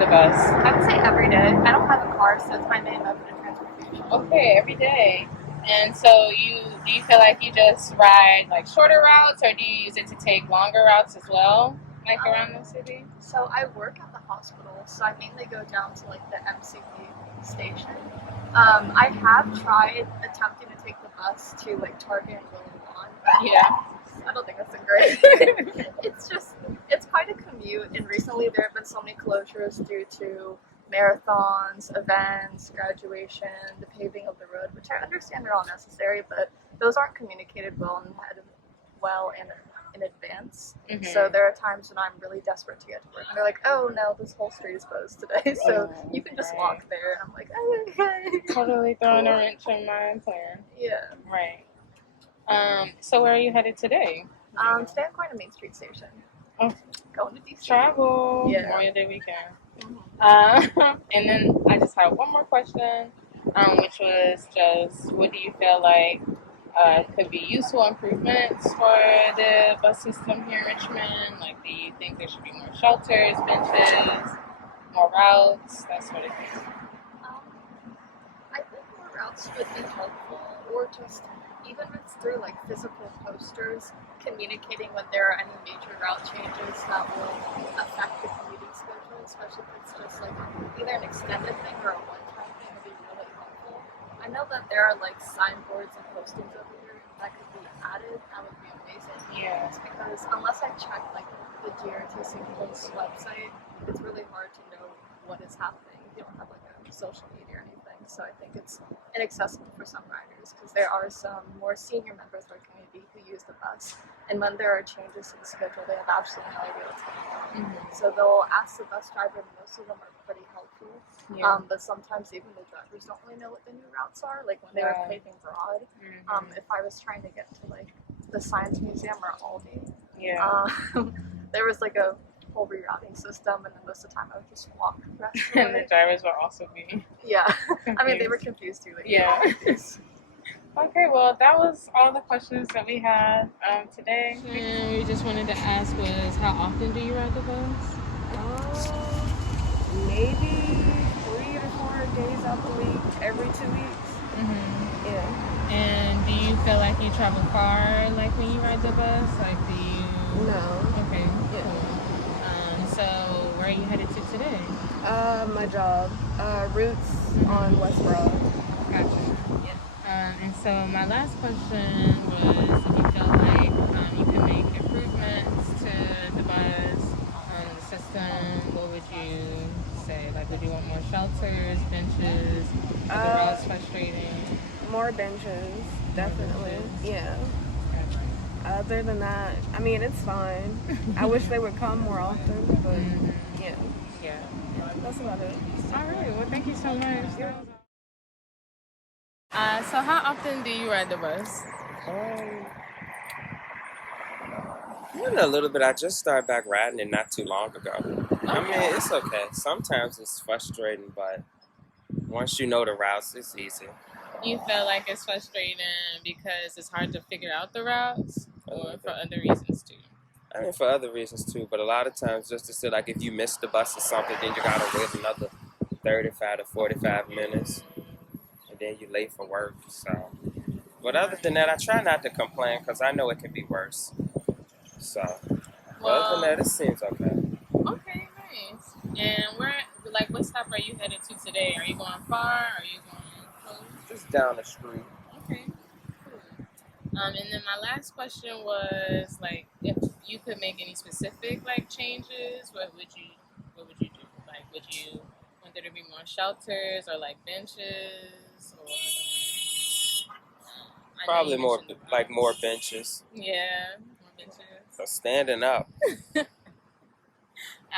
the bus? I would say every day. I don't have a car, so it's my main method of transportation. Okay, every day. And so do you feel like you just ride like shorter routes, or do you use it to take longer routes as well, like around the city? So I work at the hospital, so I mainly go down to like the MCV station. I have tried attempting to take the bus to like Target and Willow, but Yeah. I don't think that's a great. It's quite a commute, and recently there have been so many closures due to marathons, events, graduation, the paving of the road, which I understand are all necessary, but those aren't communicated well in advance. Mm-hmm. So there are times when I'm really desperate to get to work, and they're like, "Oh no, this whole street is closed today, so you can just walk there." And I'm like, "Okay." Totally throwing a wrench in my plan. Yeah. Right. So where are you headed today? Today I'm going to Main Street Station. Oh. Going to DC. Travel. Yeah. Memorial Day weekend. Mm-hmm. And then I just have one more question, which was just, what do you feel like could be useful improvements for the bus system here in Richmond? Like, do you think there should be more shelters, benches, more routes, that sort of thing? I think more routes would be helpful, or just even if it's through like physical posters, communicating when there are any major route changes that will affect the commuting schedule, especially if it's just like either an extended thing or a one-time thing, would be really helpful. I know that there are like signboards and postings over here that could be added. That would be amazing. Yeah. It's because unless I check like the GRTC website, it's really hard to know what is happening if you don't have like a social media or anything. So I think it's inaccessible for some riders because there are some more senior members of our community who use the bus, and when there are changes in the schedule, they have absolutely no idea what's going on. Mm-hmm. So they'll ask the bus driver, and most of them are pretty helpful. Yeah. But sometimes even the drivers don't really know what the new routes are. Like when they were paving Broad, if I was trying to get to like the Science Museum or Aldi, there was like a whole rerouting system, and then most of the time I would just walk the rest of the way. And the drivers were also being I mean, they were confused too. Like, Okay, well, that was all the questions that we had today. And we just wanted to ask was, how often do you ride the bus? Maybe 3 to 4 days out the week, every 2 weeks. Mm-hmm. Yeah. And do you feel like you travel far, like when you ride the bus? Like, do you? No. Okay. Yeah. Cool. So where are you headed to today? My job, Roots on West Broad. Gotcha. Yeah. And so my last question was, if you felt like you could make improvements to the bus, the system, what would you say? Like, would you want more shelters, benches? Are the routes frustrating? More benches, definitely. More benches? Yeah. Gotcha. Other than that, I mean, it's fine. I wish they would come more often, but yeah. That's about it. All right. Well, thank you so much. So how often do you ride the bus? A little bit. I just started back riding it not too long ago. Okay. I mean, it's okay. Sometimes it's frustrating, but once you know the routes, it's easy. You feel like it's frustrating because it's hard to figure out the routes, or for other reasons too? I mean, for other reasons too, but a lot of times just to say, like, if you miss the bus or something, then you gotta wait another 35 to 45 minutes, and then you're late for work, so. But other than that, I try not to complain, because I know it can be worse, so. Well, other than that, it seems okay. Okay, nice. And what stop are you headed to today? Are you going far? Are you going close? Just down the street. Okay, cool. And then my last question was, like, if you could make any specific like changes, what would you do? Like, would you want there to be more shelters or like benches, or Probably more benches. Yeah, more benches. So standing up.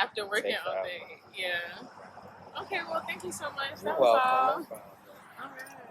After working all day. Yeah. Okay, well, thank you so much. You're That was welcome. all. All right.